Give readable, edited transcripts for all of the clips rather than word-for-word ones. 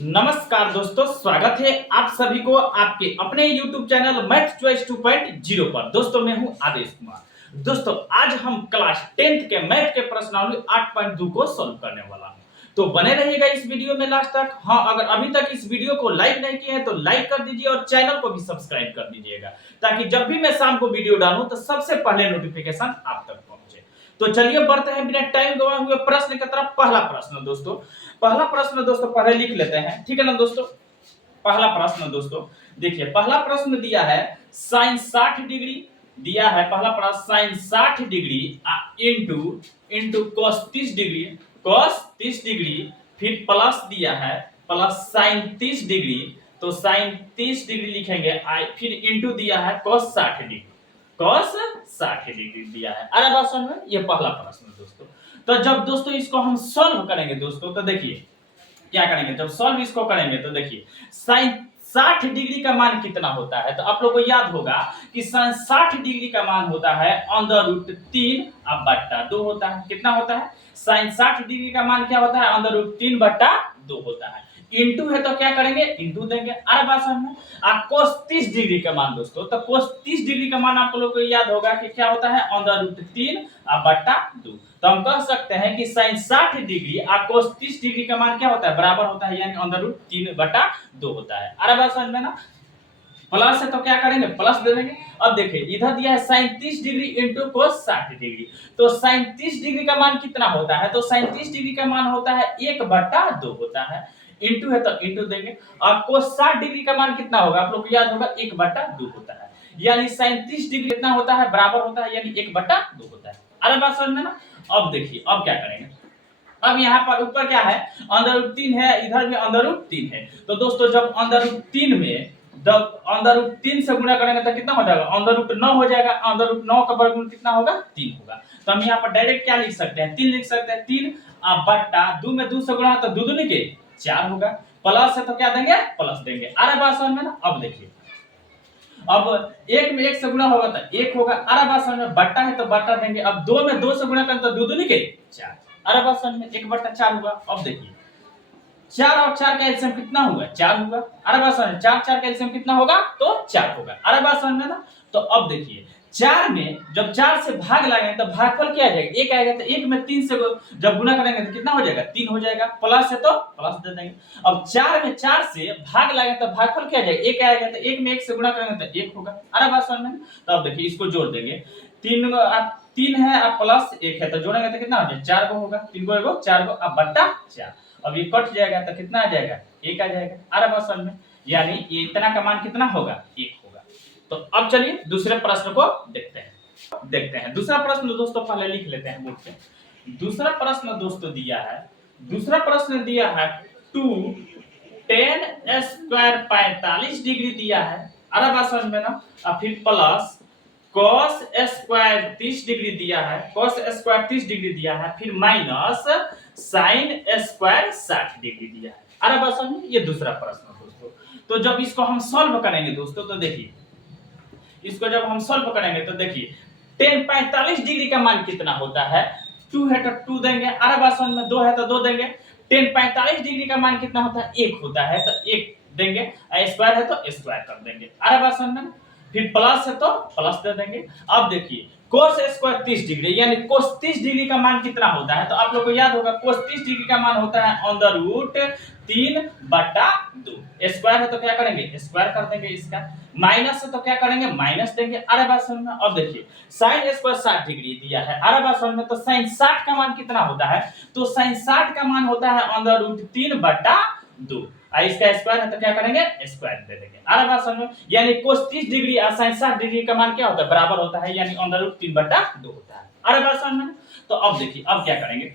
नमस्कार दोस्तों, स्वागत है आप सभी को आपके अपने YouTube चैनल मैथ चॉइस 2.0 पर। दोस्तों मैं हूं आदेश कुमार। दोस्तों आज हम क्लास 10th के मैथ के प्रश्नावली 8.2 को सॉल्व करने वाला हूं, तो बने रहिएगा इस वीडियो में लास्ट तक। हाँ, अगर अभी तक इस वीडियो को लाइक नहीं किए हैं तो लाइक कर दीजिए और चैनल को भी सब्सक्राइब कर दीजिएगा, ताकि जब भी मैं शाम को वीडियो डालूं तो सबसे पहले नोटिफिकेशन आप तक पहुंचे। तो चलिए बढ़ते हैं बिना टाइम गवाए हुए प्रश्न की तरफ। पहला प्रश्न दोस्तों पहले लिख लेते हैं, ठीक है ना दोस्तों। पहला प्रश्न दोस्तों देखिए, पहला प्रश्न दिया है साइन 60 डिग्री दिया है। पहला प्रश्न sine 60 degree into cos 30 degree, cos 30 degree, फिर प्लस दिया है प्लस साइन 30 डिग्री, तो साइन 30 डिग्री लिखेंगे, फिर इंटू दिया है cos 60 डिग्री, cos 60 डिग्री दिया है। अरे बात समझ में, ये पहला प्रश्न दोस्तों। तो जब दोस्तों इसको हम सॉल्व करेंगे दोस्तों, तो देखिए क्या करेंगे। जब सॉल्व इसको करेंगे तो देखिए साइन 60 डिग्री का मान कितना होता है, तो आप लोगों को याद होगा कि साइन 60 डिग्री का मान होता है अंडर रूट 3 अब बट्टा 2 होता है। कितना होता है? साइन 60 डिग्री का मान क्या होता है? अंडर रूट 3 बट्टा 2 होता है। इंटू है तो क्या करेंगे? इंटू देंगे। अरे बात समझ में। cos 30 डिग्री का मान दोस्तों, तो cos 30 डिग्री का मान आप लोगों को याद होगा कि क्या होता है? अंडर रूट 3 अब बट्टा 2। तो हम कह सकते हैं कि साइन 60 डिग्री और cos 30 डिग्री का मान क्या होता है? बराबर होता है, यानी अंडर रूट 3 बटा 2 होता है। अरे बात समझ में ना। प्लस है तो क्या करेंगे? प्लस दे देंगे। अब देखिए इधर दिया है sine 30 degree into cos 60 degree, तो साइन 30 डिग्री का मान कितना होता है? तो साइन 30 डिग्री का मान होता है 1 बटा 2 होता है। इंटू है तो इंटू देंगे। और cos 60 डिग्री का मान कितना होगा? आप लोग को याद होगा 1 बटा 2 होता है, यानी साइन 30 डिग्री कितना होता है? बराबर होता है, यानी 1 बटा 2 होता है। अरे बात समझ में ना। अब देखिए अब क्या करेंगे। अब यहाँ पर ऊपर क्या है? अंडर रूट 3 है, इधर भी अंडर रूट 3 है। तो दोस्तों जब अंडर रूट 3 में जब अंडर रूट 3 से गुणा करेंगे तो कितना हो जाएगा? अंडर रूट 9 हो जाएगा। अंडर रूट 9 का वर्गमूल कितना होगा? 3 होगा। तो हम यहाँ पर डायरेक्ट क्या लिख सकते हैं? 3 लिख सकते हैं। 3 बट्टा 2 में 2 से गुणा तो 2 दूनी के 4 होगा। प्लस है तो क्या देंगे? प्लस देंगे। अरे बात समझ में ना। अब देखिए अब 1 में 1 से गुणा होगा तो 1 होगा। अरे बात समझ में। बट्टा है तो बट्टा देंगे। अब 2 में 2 से गुणा करें तो 2 दूनी के 4। अरे बात समझ में। 1 बट्टा 4 हुआ। अब देखिए 4 और 4 का एलसीएम कितना हुआ? 4 हुआ। अरे बात समझ में। 4 4 का एलसीएम कितना होगा? तो 4 होगा। अरे बात समझ में ना। तो अब देखिए 4 में जब 4 से भाग लगाएंगे तो भागफल क्या आ जाएगा? 1 आएगा। तो 1 में 3 से जब गुणा करेंगे तो कितना हो जाएगा? 3 हो जाएगा। प्लस है तो प्लस दे देंगे। अब 4 में 4 से भाग लगाएंगे तो भागफल क्या आ जाएगा? 1 आएगा। तो 1 में 1 से गुणा करेंगे तो 1 होगा। अरे बात समझ में। तो अब देखिए इसको जोड़ देंगे। 3 है अब प्लस 1 है, तो जोड़ेंगे तो कितना हो जाएगा? 4 गो होगा। 3 गो एगो 4 गो अब बट्टा 4। अब ये कट जाएगा तो कितना आ जाएगा? 1 आ जाएगा। अरे बात समझ में। यानी ये इतना का मान कितना होगा? 1 होगा। तो अब चलिए दूसरे प्रश्न को देखते हैं। दूसरा प्रश्न दोस्तों पहले लिख लेते हैं बोर्ड पे। दूसरा प्रश्न दोस्तों दिया है 2 tan स्क्वायर 45 डिग्री दिया है। अरे बात समझ में ना। और फिर प्लस cos स्क्वायर 30 डिग्री दिया है। cos स्क्वायर 30 डिग्री दिया है, फिर माइनस साइन स्क्वायर 60 डिग्री दिया है। अरे बात समझ में। ये दूसरा प्रश्न दोस्तों। तो जब इसको हम सॉल्व करेंगे दोस्तों, तो देखिए इसको जब हम सॉल्व करेंगे तो देखिए tan 45 डिग्री का मान कितना होता है? 2 है तो 2 देंगे। अरे बात समझ में। 2 है तो 2 देंगे। tan 45 डिग्री का मान कितना होता है? 1 होता है, तो 1 देंगे। स्क्वायर है तो स्क्वायर कर देंगे। अरे बात समझ में। फिर प्लस है तो प्लस दे देंगे। अब देखिए cos स्क्वायर 30 डिग्री, यानी cos 30 डिग्री का मान कितना होता है? तो आप लोगों को याद होगा cos 30 डिग्री का मान होता है अंडर रूट 3 बटा 2। स्क्वायर है तो क्या करेंगे? स्क्वायर कर देंगे इसका। माइनस है तो क्या करेंगे? माइनस देंगे। अरे बात समझ में। अब देखिए साइन स्क्वायर 60 डिग्री दिया है। अरे बात समझ में। तो साइन 60 का मान कितना होता है? तो साइन 60 का मान होता है अंडर रूट 3 बटा 2। इसका स्क्वायर है तो क्या करेंगे? स्क्वायर दे देंगे। अरे बात समझ में। यानी cos 30 डिग्री और sin 60 डिग्री का मान क्या होता है? बराबर होता है, यानी अंडर रूट 3 बटा 2 होता है। अरे बात समझ में। तो अब देखिए अब क्या करेंगे।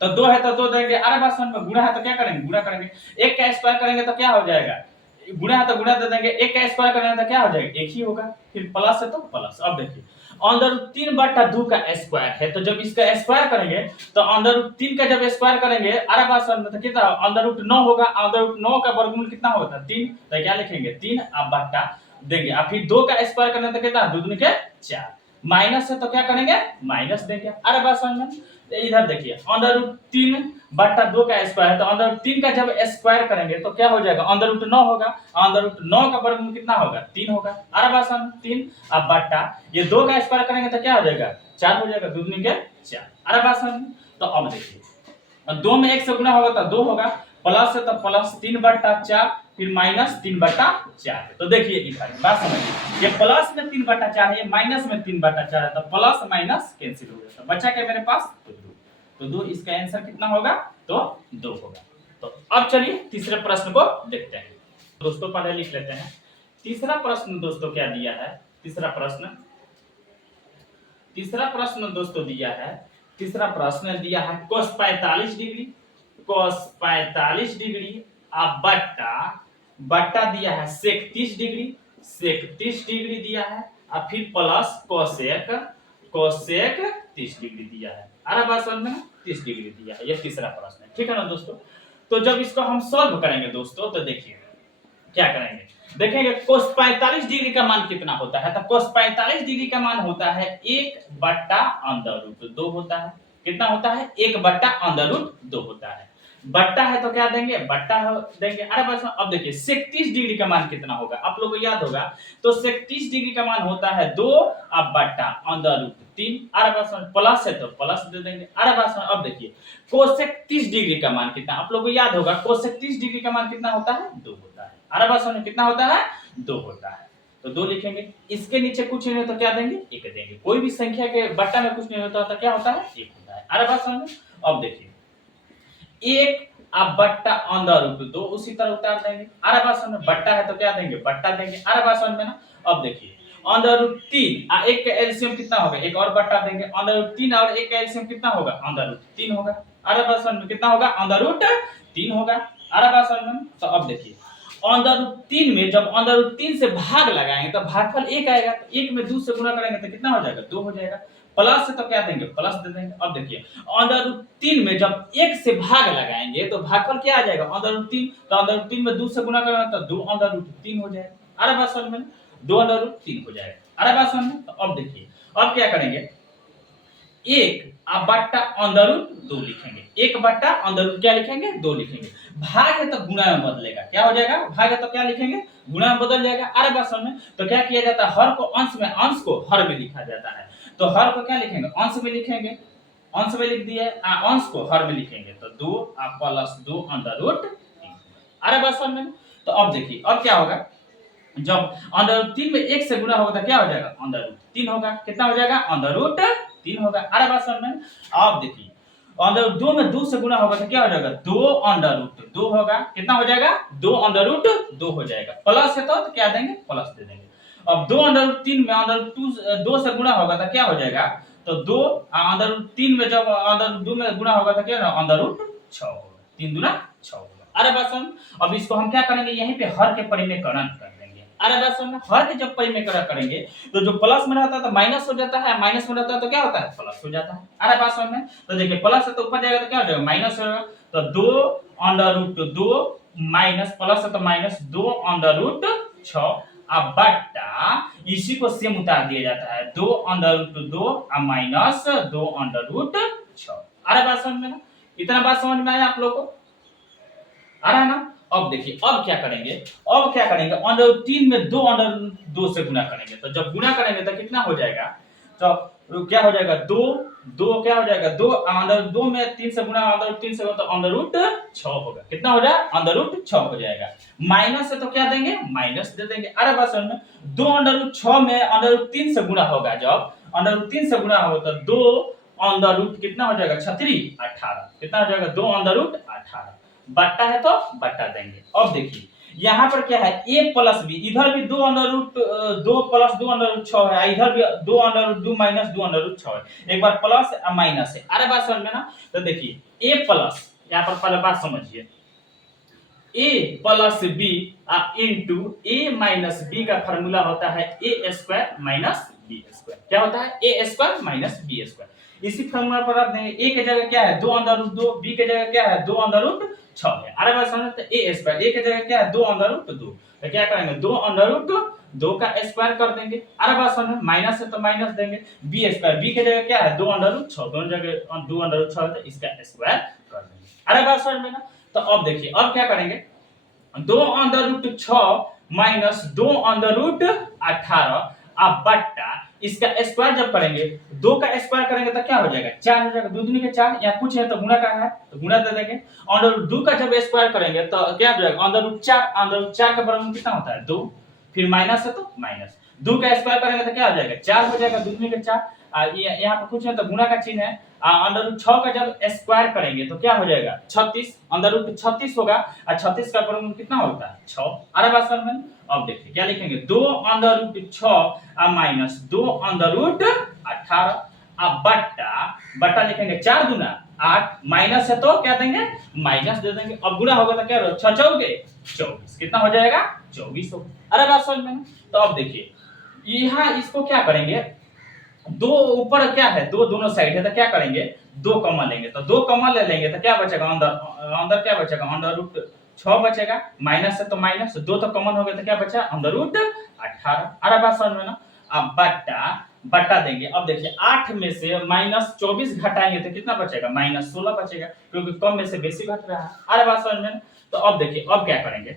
तो 2 है तो 2 देंगे। अरे बात समझ में। गुणा है तो क्या करेंगे? गुणा करेंगे। 1 का स्क्वायर करेंगे तो क्या हो जाएगा? गुणा है तो गुणा दे देंगे। 1 का स्क्वायर करेंगे तो क्या हो जाएगा? 1 ही होगा। फिर प्लस है तो प्लस। अब देखिए अंडर रूट 3 बटा 2 का स्क्वायर है, तो जब इसका स्क्वायर करेंगे तो अंडर रूट 3 का जब स्क्वायर करेंगे, अरे बात समझ में, तो कितना अंडर रूट 9 होगा। अंडर रूट 9 का वर्गमूल कितना होता है? 3। तो क्या लिखेंगे? 3 अब बटा देंगे। अब फिर 2 का स्क्वायर करने तो कितना? 2 दूनी के 4। माइनस है तो क्या करेंगे, माइनस देंगे। अरे बात समझ में। तो इधर देखिए अंडर रूट 3/2 का स्क्वायर है, तो अंडर रूट 3 का जब स्क्वायर करेंगे तो क्या हो जाएगा, अंडर रूट 9 होगा। अंडर रूट 9 का वर्गमूल कितना होगा, 3 होगा। अरे बात समझ, 3 अब बट्टा ये 2 का स्क्वायर करेंगे तो क्या हो जाएगा, 4 हो जाएगा, 2 दूनी के 4। अरे बात समझ। तो अब देखिए 2 में 1 से गुना होगा तो 2 होगा, प्लस है तो प्लस 3/4 फिर माइनस 3/4 है। तो देखिए इधर बात समझिए, ये प्लस में 3/4 है, ये माइनस में 3/4 है, तो प्लस माइनस कैंसिल हो गया, तो बचा क्या मेरे पास, तो 2। इसका आंसर कितना होगा, तो 2 होगा। तो अब चलिए तीसरे प्रश्न को देखते हैं दोस्तों, पहले लिख लेते हैं। तीसरा प्रश्न दोस्तों क्या दिया है, तीसरा प्रश्न दोस्तों दिया है, तीसरा प्रश्न दिया है cos 45 डिग्री, cos 45 डिग्री अब बट्टा दिया है sec 30 डिग्री, sec 30 डिग्री दिया है, और फिर प्लस cosec 30 डिग्री दिया है। अरे बात समझ में, 30 डिग्री दिया है, ये तीसरा प्रश्न है, ठीक है ना दोस्तों। तो जब इसको हम सॉल्व करेंगे दोस्तों, तो देखिए क्या करेंगे, देखेंगे cos 45 डिग्री का मान कितना होता है, तो cos 45 डिग्री का मान होता है 1/√2 होता है। कितना होता है, 1/√2 होता है। बट्टा है तो क्या देंगे, बट्टा देंगे। अरे बस अब देखिए sec 30 डिग्री का मान कितना होगा, आप लोगों को याद होगा, तो sec 30 डिग्री का मान होता है 2 अब बट्टा √3। अरे बस प्लस है तो प्लस दे देंगे। अरे बस अब देखिए cosec 30 डिग्री का मान कितना, आप लोगों को याद होगा, cosec 30 डिग्री का मान कितना होता है, 2 होता है। अरे बस कितना होता है, 2 होता है, तो 2 लिखेंगे। इसके नीचे कुछ नहीं होता तो क्या देंगे, 1 देंगे। कोई भी संख्या के बट्टा में कुछ नहीं होता तो क्या होता है, 1 होता है। अरे बात समझ। अब देखिए 1 अब बट्टा √2 उसी तरह उतार देंगे। अरे बात समझ, बट्टा है तो क्या देंगे, बट्टा देंगे। अरे बात समझ में ना। अब देखिए √3 1 का एलसीएम कितना होगा, एक और बट्टा देंगे। √3 और 1 का एलसीएम कितना होगा, √3 होगा। अरे बात समझ में, कितना होगा, √3 होगा। अरे बात समझ में। तो अब देखिए √3 में जब √3 से भाग लगाएंगे तो भागफल 1 आएगा, तो 1 में 2 से गुणा करेंगे तो कितना हो जाएगा, 2 हो जाएगा। प्लस है तो क्या देंगे, प्लस दे देंगे। अब देखिए √3 में जब 1 से भाग लगाएंगे तो भागफल क्या आ जाएगा, √3, तो √3 में 2 से गुणा करेंगे तो 2 √3 हो जाएगा। अरे बात समझ में, 2 √3 हो जाएगा। अरे बात समझ में। तो अब देखिए अब क्या करेंगे, 1 अब बट्टा √2 लिखेंगे, 1/√2 क्या लिखेंगे, 2 लिखेंगे। भाग है तो गुणा में बदलेगा, क्या हो जाएगा, भाग है तो क्या लिखेंगे, गुणा में बदल जाएगा। अरे बात समझ में। तो क्या किया जाता है, हर को अंश में, अंश को हर में लिखा जाता है, तो हर को क्या लिखेंगे, अंश में लिखेंगे, अंश में लिख दिए, अंश को हर में लिखेंगे तो 2 प्लस 2 √3। अरे बात समझ में। तो अब देखिए अब क्या होगा, जब √3 में 1 से गुणा होगा तो क्या हो जाएगा, √3 होगा। कितना हो जाएगा, √3 होगा। अरे बात समझ में। अब देखिए √2 में 2 से गुणा होगा तो क्या हो जाएगा, 2 होगा। कितना हो जाएगा, 2 हो जाएगा। प्लस है तो क्या देंगे, प्लस दे देंगे। अब 2 √3 में √2 से गुणा होगा तो क्या हो जाएगा, तो 2 √3 में जब √2 में गुणा होगा तो क्या होगा, √6 होगा। 3 दूना 6 होगा। अरे बात समझ। अब इसको हम क्या करेंगे, यहीं पे हर के परिमेयकरण कर देंगे। अरे बात समझ। हर के जब परिमेयकरण करेंगे तो जो प्लस में रहता है तो माइनस हो जाता है, माइनस में रहता है तो क्या होता है, प्लस हो जाता है। अरे बात समझ में। तो देखिए प्लस है तो ऊपर जाएगा तो क्या हो जाएगा, माइनस होगा। तो 2 माइनस प्लस है तो माइनस 2 अब बट्टा इसी को सेम उतार दिया जाता है, 2 अब माइनस 2 अरे बात समझ में ना। इतना बात समझ में आया आप लोग को, आ रहा है ना। अब देखिए अब क्या करेंगे, √3 में 2 से गुणा करेंगे, तो जब गुणा करेंगे तो कितना हो जाएगा, तो क्या हो जाएगा, 2 क्या हो जाएगा, 2 में 3 से गुणा, √3 से तो √6 होगा। कितना हो जाएगा, √6 हो जाएगा। माइनस है तो क्या देंगे, माइनस दे देंगे। अरे बात समझ में। 2 में √3 से गुणा होगा, जब √3 से गुणा होगा तो 2 कितना हो जाएगा, 18। कितना हो जाएगा, 2 बट्टा है तो बट्टा देंगे। अब देखिए यहाँ पर क्या है, a प्लस b, इधर भी 2 प्लस 2 है, इधर भी 2 माइनस 2 है, एक बार प्लस माइनस है। अरे बात समझ में ना। तो देखिए a प्लस, यहाँ पर पहले बात समझिए, a plus b into a minus b का फॉर्मूला होता है a² माइनस बी स्क्वायर। क्या होता है ए स्क्वायर माइनस बी स्क्वायर। इसी फॉर्मूला पर रख देंगे। ए की जगह क्या है 2 अंडर रूट 2, बी की जगह क्या है 2 अंडर रूट 6 है। अरे बात समझ तो ए स्क्वायर, ए की जगह क्या है 2 अंडर रूट 2, तो क्या करेंगे 2 अंडर रूट 2 का स्क्वायर कर देंगे। अरे बात समझ माइनस है तो माइनस देंगे। बी स्क्वायर, बी की जगह क्या है 2 अंडर रूट 6, दोनों जगह 2 अंडर रूट 6 है तो इसका स्क्वायर कर देंगे। अरे बात समझ में ना। तो अब देखिए अब क्या करेंगे 2 under root 6 minus 2 under root 18 अब बट्टा इसका स्क्वायर जब करेंगे 2 का स्क्वायर करेंगे तो क्या हो जाएगा 4 हो जाएगा, 2 दूनी के 4, या कुछ है तो गुणा का है तो गुणा दे देंगे। अंडर रूट 2 का जब स्क्वायर करेंगे तो क्या हो जाएगा अंडर रूट 4, अंडर रूट 4 का वर्गमूल कितना होता है 2, फिर माइनस है तो माइनस 2 का स्क्वायर करेंगे तो क्या हो जाएगा 4 हो जाएगा, 2 दूनी के 4, यहाँ पर कुछ है तो गुणा का चिन्ह है। अंडर रूट 6 का जब स्क्वायर करेंगे तो क्या हो जाएगा 36, अंडर रूट 36 होगा और 36 का वर्गमूल कितना होता है 6। अरे बात समझ में। अब देखिए क्या लिखेंगे 2 under root 6 minus 2 under root 18 अब बट्टा लिखेंगे 4 गुना 8, माइनस है तो क्या देंगे माइनस दे देंगे। अब गुणा होगा तो क्या होगा 6 चौके 24, कितना हो जाएगा 24 होगा। अरे बात समझ में। तो अब देखिए यहाँ इसको क्या करेंगे, दो ऊपर क्या है दो दोनों साइड है तो क्या करेंगे 2 कॉमन लेंगे, तो 2 कॉमन ले लेंगे तो क्या बचेगा अंदर क्या बचेगा अंडर रूट 6 बचेगा, माइनस है तो माइनस 2 तो कॉमन हो गया तो क्या बचा अंडर रूट 18। अरे बात समझ में ना। अब बट्टा देंगे। अब देखिए 8 में से माइनस 24 घटाएंगे तो कितना बचेगा माइनस 16 बचेगा, क्योंकि कम में से बेसी घट रहा है। अरे बात समझ में। तो अब देखिए अब क्या करेंगे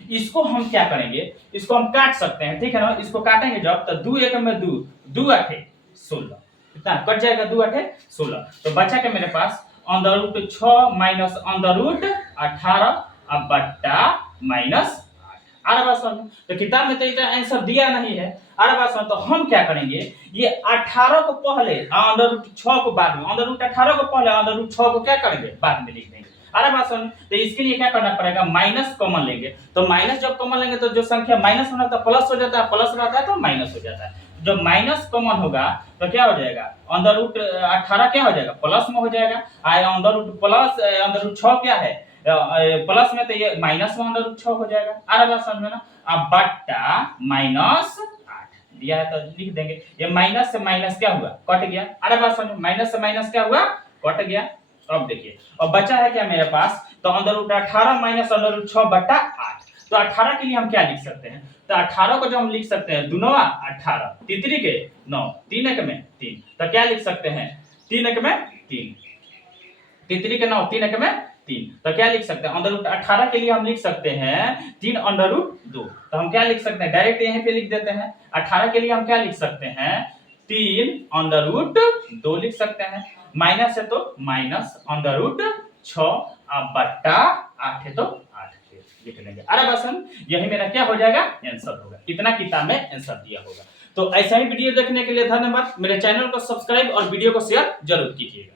इसको हम क्या करेंगे इसको हम काट सकते हैं, ठीक है ना। इसको काटेंगे जब तो 2 एक में 2, 2 8 16, कितना कट जाएगा 2 8 16, तो बचा के मेरे पास under root 6 minus under root 18 अब बट्टा माइनस 8। अरे बात समझ। तो किताब में तो इतना आंसर दिया नहीं है। अरे बात समझ। तो हम क्या करेंगे ये 18 को पहले अंडर रूट 6 को बाद में, अंडर रूट 18 को पहले अंडर रूट 6 को क्या करेंगे बाद में लिख देंगे। अरे बात सुन। तो इसके लिए क्या करना पड़ेगा माइनस कॉमन लेंगे, तो माइनस जब कॉमन लेंगे तो जो संख्या माइनस होना था प्लस हो जाता है, प्लस रहता है तो माइनस हो जाता है। जब माइनस कॉमन होगा तो क्या हो जाएगा अंडर रूट 18 क्या हो जाएगा प्लस में हो जाएगा, under root plus under root 6 क्या है प्लस में, तो ये माइनस में अंडर रूट 6 हो जाएगा। अरे बात समझ में ना। अब बट्टा माइनस 8 दिया है तो लिख देंगे। ये माइनस से माइनस क्या हुआ कट गया। अरे बात समझ। माइनस से माइनस क्या हुआ कट गया। अब देखिए अब बचा है क्या मेरे पास, तो under root 18 minus under root 6 बट्टा 8। तो 18 के लिए हम क्या लिख सकते हैं, तो 18 को जो हम लिख सकते हैं दुनवा 18, तितरी के 9, 3 एक में 3, तो क्या लिख सकते हैं 3 एक में 3, तितरी के 9 3 एक में 3, तो क्या लिख सकते हैं अंडर रूट 18 के लिए हम लिख सकते हैं 3 अंडर रूट 2, तो हम क्या लिख सकते हैं डायरेक्ट यहीं पे लिख देते हैं। 18 के लिए हम क्या लिख सकते हैं 3 अंडर रूट 2 लिख सकते हैं, माइनस है तो माइनस अंडर रूट 6 बट्टा 8 है तो 8 लिख लेंगे। अरे बस हम यही मेरा क्या हो जाएगा आंसर होगा, कितना किताब में आंसर दिया होगा। तो ऐसा ही वीडियो देखने के लिए धन्यवाद। मेरे चैनल को सब्सक्राइब और वीडियो को शेयर जरूर कीजिएगा।